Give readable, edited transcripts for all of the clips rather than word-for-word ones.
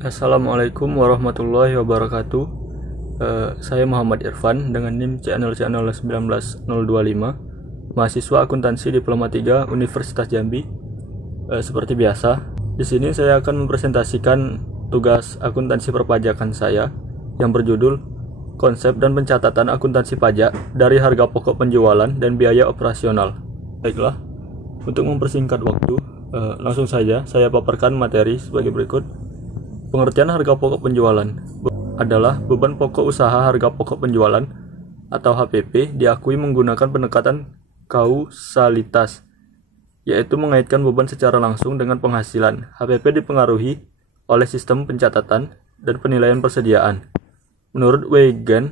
Assalamualaikum warahmatullahi wabarakatuh. Saya Muhammad Irfan dengan NIM channel 19025, mahasiswa akuntansi Diploma 3 Universitas Jambi. Seperti biasa, di sini saya akan mempresentasikan tugas akuntansi perpajakan saya yang berjudul Konsep dan Pencatatan Akuntansi Pajak dari Harga Pokok Penjualan dan Biaya Operasional. Baiklah, untuk mempersingkat waktu, langsung saja saya paparkan materi sebagai berikut. Pengertian harga pokok penjualan adalah beban pokok usaha harga pokok penjualan atau HPP diakui menggunakan pendekatan kausalitas, yaitu mengaitkan beban secara langsung dengan penghasilan. HPP dipengaruhi oleh sistem pencatatan dan penilaian persediaan. Menurut Weigen,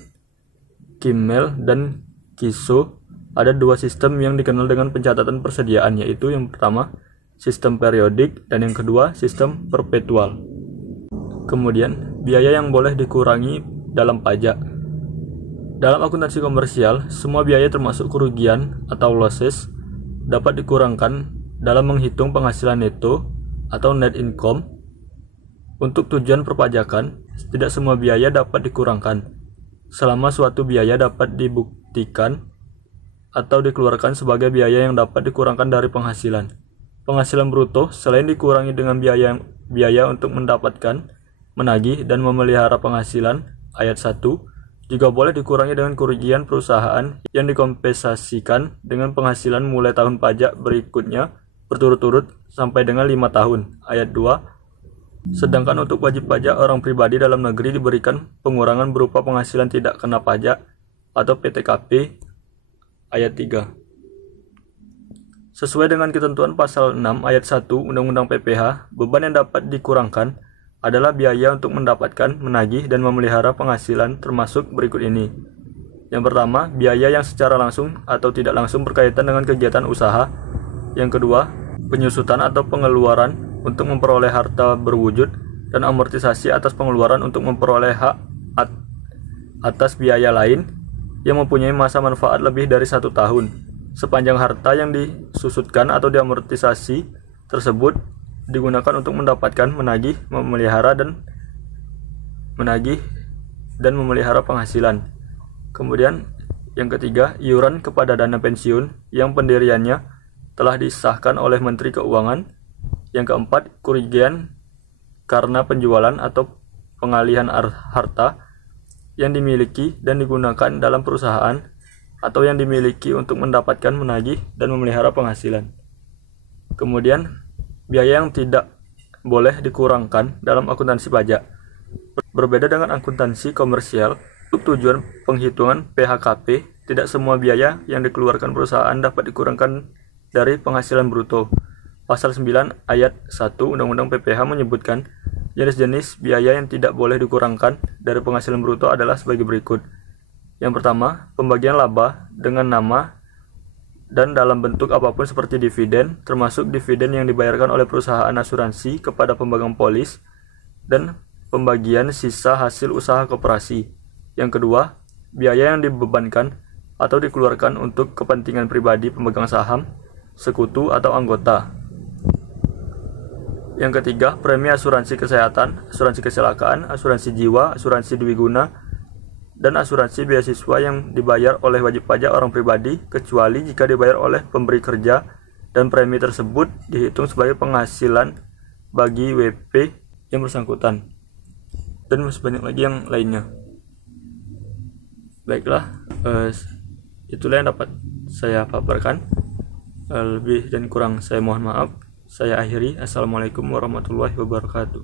Kimmel, dan Kiso, ada dua sistem yang dikenal dengan pencatatan persediaan, yaitu yang pertama, sistem periodik, dan yang kedua, sistem perpetual. Kemudian, biaya yang boleh dikurangi dalam pajak. Dalam akuntansi komersial, semua biaya termasuk kerugian atau losses dapat dikurangkan dalam menghitung penghasilan neto atau net income. Untuk tujuan perpajakan, tidak semua biaya dapat dikurangkan selama suatu biaya dapat dibuktikan atau dikeluarkan sebagai biaya yang dapat dikurangkan dari penghasilan. Penghasilan bruto selain dikurangi dengan biaya untuk mendapatkan, menagih, dan memelihara penghasilan, ayat 1, juga boleh dikurangi dengan kerugian perusahaan yang dikompensasikan dengan penghasilan mulai tahun pajak berikutnya berturut-turut sampai dengan 5 tahun, ayat 2. Sedangkan untuk wajib pajak orang pribadi dalam negeri diberikan pengurangan berupa penghasilan tidak kena pajak atau PTKP, ayat 3. Sesuai dengan ketentuan pasal 6 ayat 1 Undang-Undang PPH, beban yang dapat dikurangkan adalah biaya untuk mendapatkan, menagih, dan memelihara penghasilan termasuk berikut ini. Yang pertama, biaya yang secara langsung atau tidak langsung berkaitan dengan kegiatan usaha. Yang kedua, penyusutan atau pengeluaran untuk memperoleh harta berwujud, dan amortisasi atas pengeluaran untuk memperoleh hak atas biaya lain yang mempunyai masa manfaat lebih dari 1 tahun. Sepanjang harta yang disusutkan atau diamortisasi tersebut digunakan untuk mendapatkan, menagih, dan memelihara penghasilan. Kemudian yang ketiga, iuran kepada dana pensiun yang pendiriannya telah disahkan oleh Menteri Keuangan. Yang keempat, kerugian karena penjualan atau pengalihan harta yang dimiliki dan digunakan dalam perusahaan atau yang dimiliki untuk mendapatkan, menagih, dan memelihara penghasilan. Kemudian biaya yang tidak boleh dikurangkan dalam akuntansi pajak. Berbeda dengan akuntansi komersial, untuk tujuan penghitungan PHKP, tidak semua biaya yang dikeluarkan perusahaan dapat dikurangkan dari penghasilan bruto. Pasal 9 ayat 1 Undang-Undang PPH menyebutkan jenis-jenis biaya yang tidak boleh dikurangkan dari penghasilan bruto adalah sebagai berikut. Yang pertama, pembagian laba dengan nama dan dalam bentuk apapun seperti dividen, termasuk dividen yang dibayarkan oleh perusahaan asuransi kepada pemegang polis, dan pembagian sisa hasil usaha koperasi. Yang kedua, biaya yang dibebankan atau dikeluarkan untuk kepentingan pribadi pemegang saham, sekutu, atau anggota. Yang ketiga, premi asuransi kesehatan, asuransi kecelakaan, asuransi jiwa, asuransi dwiguna, dan asuransi beasiswa yang dibayar oleh wajib pajak orang pribadi, kecuali jika dibayar oleh pemberi kerja dan premi tersebut dihitung sebagai penghasilan bagi WP yang bersangkutan. Dan masih banyak lagi yang lainnya. Baiklah, itulah yang dapat saya paparkan. Lebih dan kurang saya mohon maaf. Saya akhiri. Assalamualaikum warahmatullahi wabarakatuh.